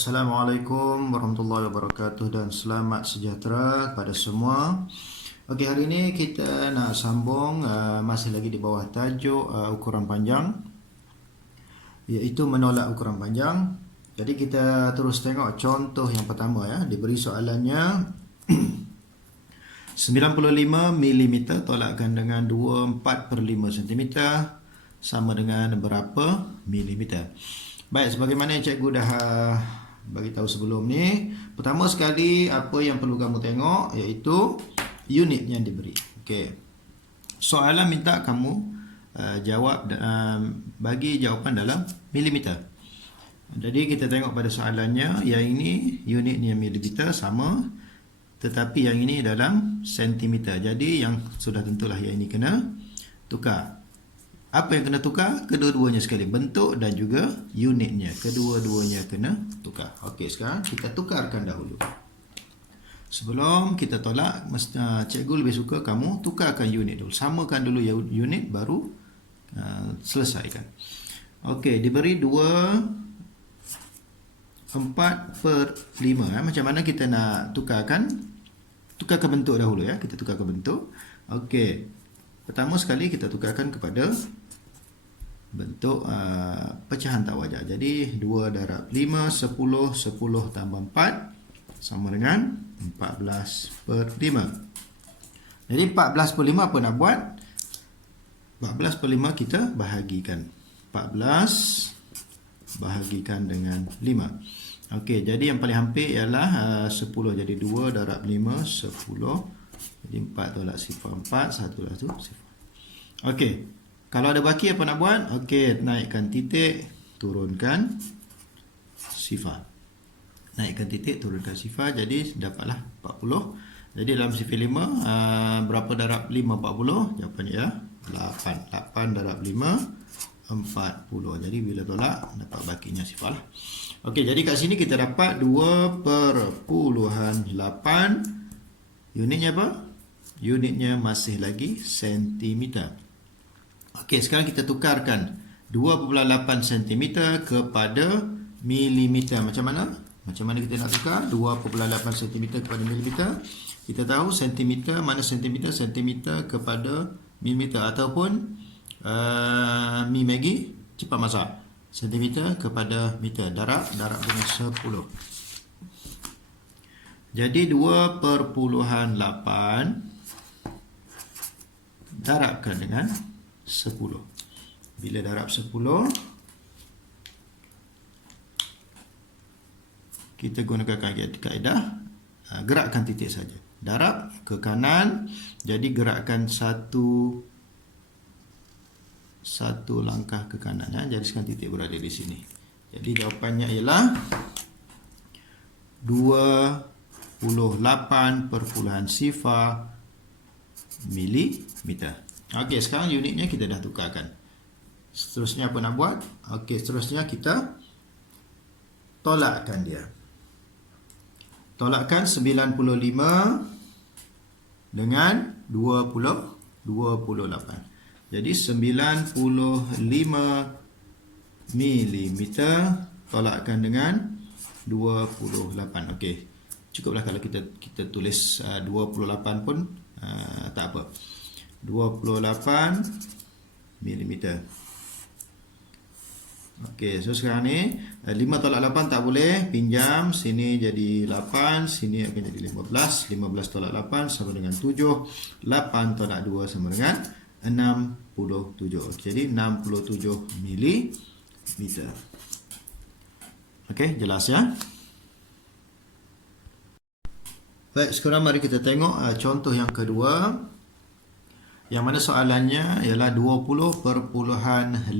Assalamualaikum warahmatullahi wabarakatuh dan selamat sejahtera kepada semua. Okey, hari ini kita nak sambung masih lagi di bawah tajuk ukuran panjang, iaitu menolak ukuran panjang. Jadi kita terus tengok contoh yang pertama ya. Diberi soalannya 95 mm tolakkan dengan 24/5 cm sama dengan berapa milimeter. Baik, sebagaimana yang cikgu dah bagi tahu sebelum ni, pertama sekali apa yang perlu kamu tengok iaitu unit yang diberi. Okey. Soalan minta kamu jawab bagi jawapan dalam milimeter. Jadi kita tengok pada soalannya, yang ini unitnya milimeter sama, tetapi yang ini dalam sentimeter. Jadi yang sudah tentulah yang ini kena tukar. Apa yang kena tukar? Kedua-duanya sekali, bentuk dan juga unitnya. Kedua-duanya kena tukar. Okey, sekarang kita tukarkan dahulu. Sebelum kita tolak, cikgu lebih suka kamu tukarkan unit dulu. Samakan dulu unit, baru selesaikan. Okey, diberi 4/5. Macam mana kita nak tukarkan? Tukarkan bentuk dahulu ya. Kita tukarkan bentuk. Okey. Pertama sekali kita tukarkan kepada bentuk pecahan tak wajar. Jadi 2/5, 10, 10 tambah 4 sama dengan 14/5. Jadi 14/5 apa nak buat? 14/5 kita bahagikan. 14 bahagikan dengan 5. Okey, jadi yang paling hampir ialah 10. Jadi 2/5, 10. Jadi 4 tolak sifar 4, 1 tolak sifar. Okey, kalau ada baki apa nak buat? Okey, naikkan titik, turunkan sifar. Naikkan titik, turunkan sifar. Jadi dapatlah 40. Jadi dalam sifar 5, berapa darab 5 40? Jawapannya ialah 8. 8/5 40. Jadi bila tolak dapat bakinya sifar lah. Okey, jadi kat sini kita dapat 2/8. Unitnya apa? Unitnya masih lagi sentimeter. Okey, sekarang kita tukarkan 2/8 cm kepada milimeter. Macam mana? Macam mana kita nak tukar 2/8 cm kepada milimeter? Kita tahu sentimeter mana sentimeter? Sentimeter kepada milimeter, ataupun mi Maggi cepat masak. Sentimeter kepada meter. Darab dengan 10. Jadi 2/8 darabkan dengan 10. Bila darab 10, kita gunakan kaedah gerakkan titik saja. Darab ke kanan, jadi gerakkan satu langkah ke kanan ya. Jadi sekarang titik berada di sini. Jadi jawapannya ialah 28,0 milimeter. Okey, sekarang unitnya kita dah tukarkan. Seterusnya apa nak buat? Okey, seterusnya kita tolakkan dia. Tolakkan 95 dengan 28. Jadi 95 milimeter tolakkan dengan 28. Okey. Cukuplah kalau kita tulis 28 pun tak apa. 28 milimeter. Okey, so sekarang ni 5 tolak 8 tak boleh, pinjam, sini jadi 8, sini akan jadi 15. 15 tolak 8 sama dengan 7. 8 tolak 2 sama dengan 67. Jadi 67 milimeter. Okey, jelas ya? Baik, sekarang mari kita tengok contoh yang kedua, yang mana soalannya ialah 20,55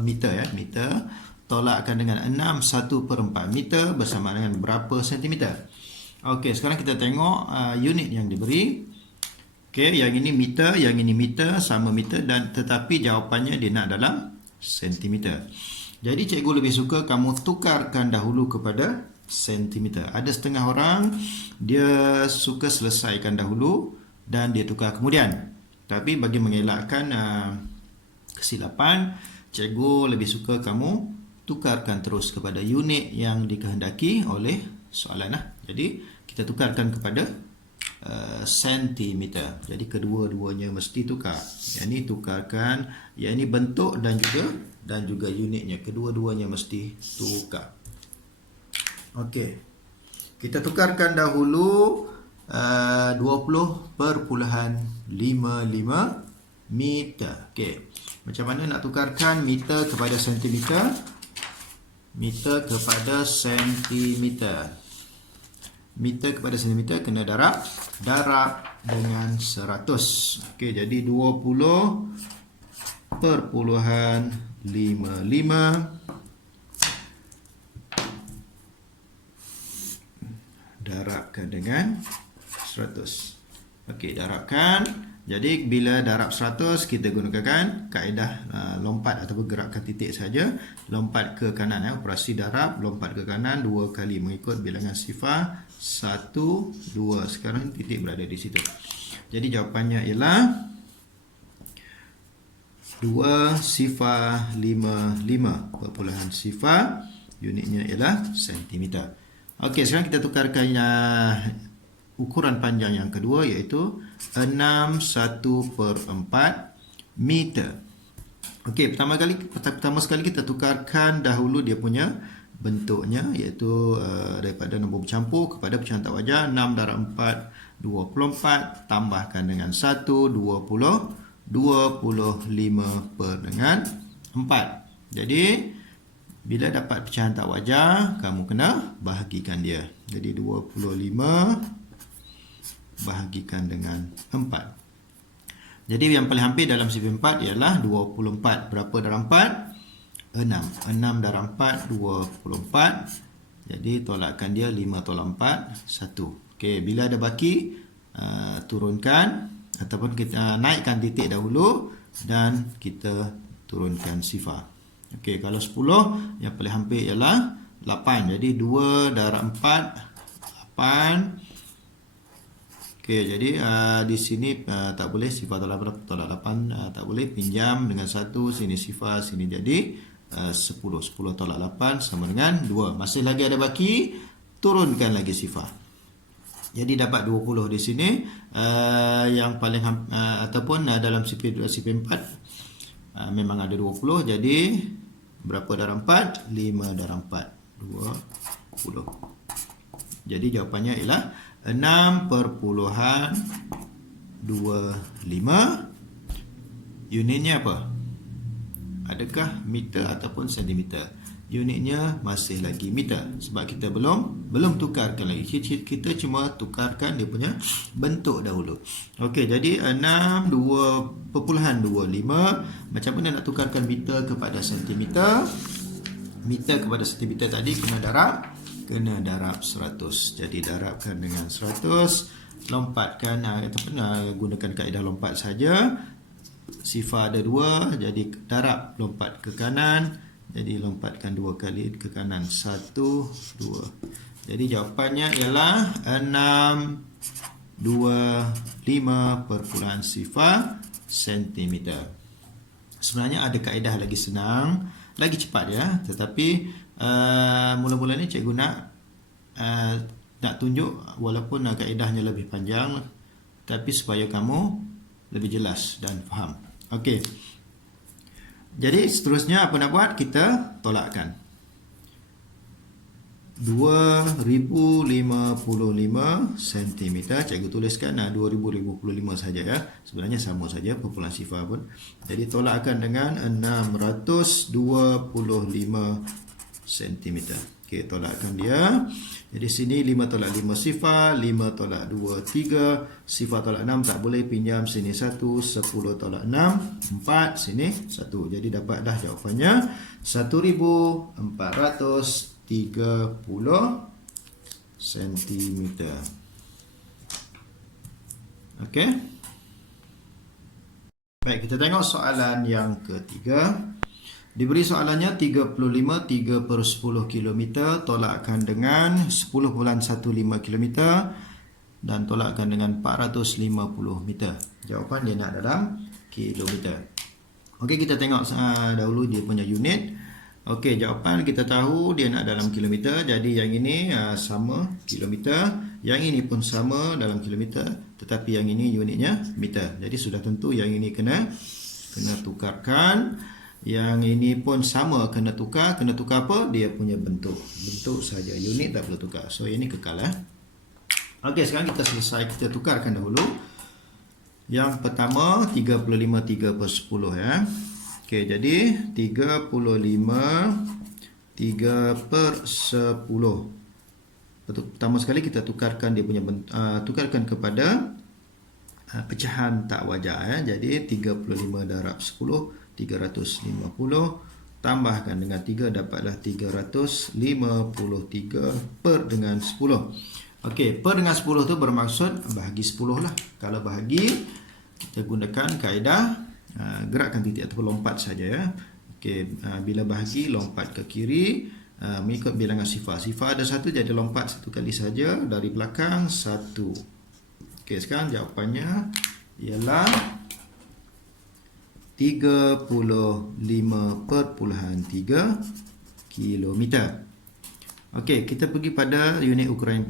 meter ya, meter tolakkan dengan 6 1/4 meter bersama dengan berapa sentimeter. Okey, sekarang kita tengok unit yang diberi. Okey, yang ini meter sama meter, dan tetapi jawapannya dia nak dalam sentimeter. Jadi cikgu lebih suka kamu tukarkan dahulu kepada sentimeter. Ada setengah orang dia suka selesaikan dahulu dan dia tukar kemudian. Tapi bagi mengelakkan kesilapan, cikgu lebih suka kamu tukarkan terus kepada unit yang dikehendaki oleh soalan. Jadi kita tukarkan kepada sentimeter. Jadi kedua-duanya mesti tukar. Yang ini tukarkan, yang ini bentuk dan juga unitnya. Kedua-duanya mesti tukar. Okey. Kita tukarkan dahulu 20.55 meter. Okey. Macam mana nak tukarkan meter kepada sentimeter? Meter kepada sentimeter. Meter kepada sentimeter kena darab dengan 100. Okey, jadi 20.55 darabkan dengan 100. Okey, darabkan. Jadi bila darab 100, kita gunakan kaedah lompat ataupun gerakan titik saja. Lompat ke kanan, operasi darab, lompat ke kanan 2 kali mengikut bilangan sifar 1, 2. Sekarang titik berada di situ. Jadi jawapannya ialah 2.55. Perpuluhan sifar, unitnya ialah sentimeter. Okey, sekarang kita tukarkan ukuran panjang yang kedua, iaitu 61/4 meter. Okey, pertama sekali kita tukarkan dahulu dia punya bentuknya, iaitu daripada nombor bercampur kepada pecahan tak wajar. 6 darab 4 24, tambahkan dengan 1 20, 25 per dengan 4. Jadi bila dapat pecahan tak wajar, kamu kena bahagikan dia. Jadi 25 bahagikan dengan 4. Jadi yang paling hampir dalam sifar 4 ialah 24. Berapa darab 4? 6. 6 darab 4, 24. Jadi tolakkan dia 5 tolak 4, 1. Okey, bila ada baki, turunkan ataupun kita naikkan titik dahulu dan kita turunkan sifar. Okey, kalau 10, yang paling hampir ialah 8. Jadi 2 darab 4, 8. Okey, jadi di sini tak boleh sifar tolak 8, tak boleh pinjam dengan 1, sini sifar, sini jadi 10. 10 tolak 8 sama dengan 2. Masih lagi ada baki, turunkan lagi sifar. Jadi dapat 20 di sini. Yang paling ataupun dalam sifar 4 memang ada 20. Jadi berapa darab 4? 5 darab 4, 20. Jadi jawapannya ialah 6.25. Unitnya apa? Adakah meter ataupun sentimeter? Unitnya masih lagi meter, sebab kita belum tukarkan lagi. Kita cuma tukarkan dia punya bentuk dahulu. Okey, jadi 6.25. Macam mana nak tukarkan meter kepada sentimeter? Meter kepada sentimeter tadi kena darab 100. Jadi darabkan dengan 100. Lompatkan ataupun gunakan kaedah lompat saja. Sifar ada 2, jadi darab lompat ke kanan. Jadi lompatkan 2 kali ke kanan, 1, 2. Jadi jawapannya ialah 625 perpuluhan sifar sentimeter. Sebenarnya ada kaedah lagi senang, lagi cepat ya, tetapi mula-mula ni cikgu nak tunjuk walaupun kaedahnya lebih panjang, tapi supaya kamu lebih jelas dan faham. Okey. Jadi seterusnya apa nak buat? Kita tolakkan. 2055 cm. Cikgu tuliskan 2055 saja ya. Sebenarnya sama saja perpuluhan sifar pun. Jadi tolakkan dengan 625 cm. Okey, tolakkan dia. Jadi sini 5 tolak 5 sifar, 5 tolak 2 3, sifar tolak 6 tak boleh pinjam, sini 1, 10 tolak 6 4, sini 1. Jadi dapatlah jawapannya 1430 cm. Okey. Baik, kita tengok soalan yang ketiga. Diberi soalannya 35 3/10 km, tolakkan dengan 10.15 km dan tolakkan dengan 450 meter. Jawapan dia nak dalam kilometer. Okey, kita tengok dahulu dia punya unit. Okey, jawapan kita tahu dia nak dalam kilometer. Jadi yang ini sama kilometer, yang ini pun sama dalam kilometer, tetapi yang ini unitnya meter. Jadi sudah tentu yang ini kena tukarkan. Yang ini pun sama kena tukar apa? Dia punya bentuk saja, unit tak perlu tukar. So ini kekal. Okey, sekarang kita selesai, kita tukarkan dahulu. Yang pertama 35 3/10 ya. Okey, jadi 35 3/10. Pertama sekali kita tukarkan dia punya tukarkan kepada pecahan tak wajar ya. Jadi 35 darab 10 350, tambahkan dengan 3 dapatlah 353 per dengan 10. Okey, per dengan 10 tu bermaksud bahagi 10 lah. Kalau bahagi, kita gunakan kaedah gerakkan titik ataupun lompat saja ya. Okey, bila bahagi lompat ke kiri mengikut bilangan sifar. Sifar ada 1, jadi lompat 1 kali saja dari belakang 1. Okey, sekarang jawapannya ialah 35.3 kilometer. Okey, kita pergi pada unit ukuran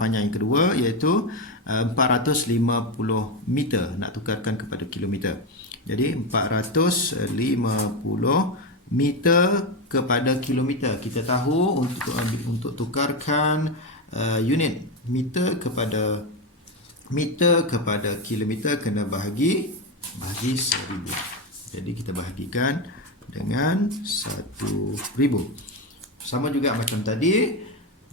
panjang yang kedua, iaitu 450 meter. Nak tukarkan kepada kilometer. Jadi 450 meter kepada kilometer. Kita tahu untuk tukarkan unit meter kepada kilometer kena bahagi 1000. Jadi kita bahagikan dengan 1000. Sama juga macam tadi,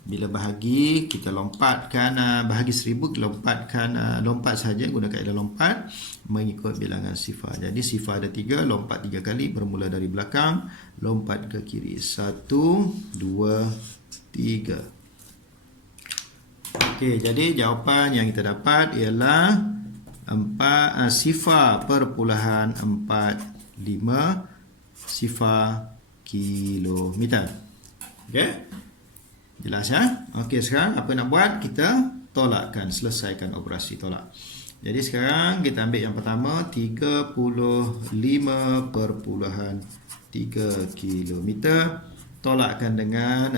bila bahagi kita lompatkan bahagi 1000, lompat saja, guna kaedah lompat mengikut bilangan sifar. Jadi sifar ada 3, lompat 3 kali, bermula dari belakang, lompat ke kiri. 1 2 3. Okey, jadi jawapan yang kita dapat ialah sifar perpuluhan 45 sifar kilometer. Okey, jelas ya? Okey, sekarang apa nak buat? Kita tolakkan, selesaikan operasi tolak. Jadi sekarang kita ambil yang pertama 35.3 kilometer, tolakkan dengan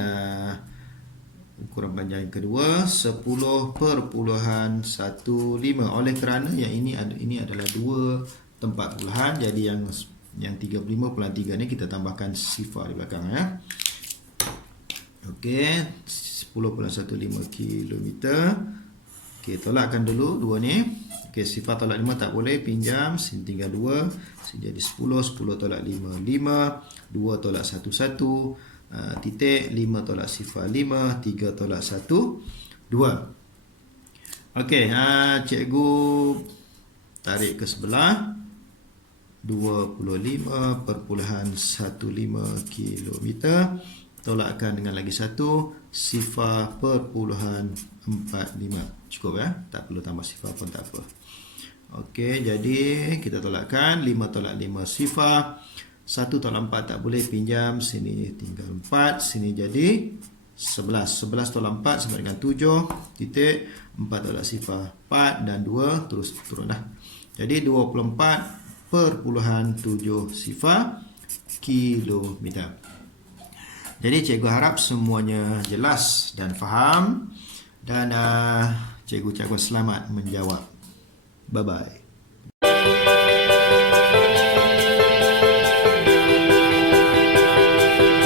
ukuran panjang yang kedua 10.15. Oleh kerana yang ini adalah dua tempat puluhan, jadi yang 35.3 ni kita tambahkan sifar di belakang ya. Okey, 10.15 kilometer. Okey, tolakkan dulu dua ni. Okey, sifar tolak 5 tak boleh, pinjam, sini tinggal 2, sini jadi 10 tolak 5 5, 2 tolak 1 1, titik, 5 tolak sifar 5, 3 tolak 1 2. Okey, cikgu tarik ke sebelah 25.15 kilometer, tolakkan dengan lagi 1 sifar perpuluhan 45. Cukup ya, tak perlu tambah sifar pun tak apa. Okey, jadi kita tolakkan 5 tolak 5 sifar, 1 tolak 4 tak boleh, pinjam, sini tinggal 4, sini jadi 11 tolak 4 sama dengan 7, titik, 4 tolak sifar 4 dan 2, terus turunlah. Jadi 24.7 sifar kilometer. Jadi cikgu harap semuanya jelas dan faham, dan cikgu ucapkan selamat menjawab. Bye bye.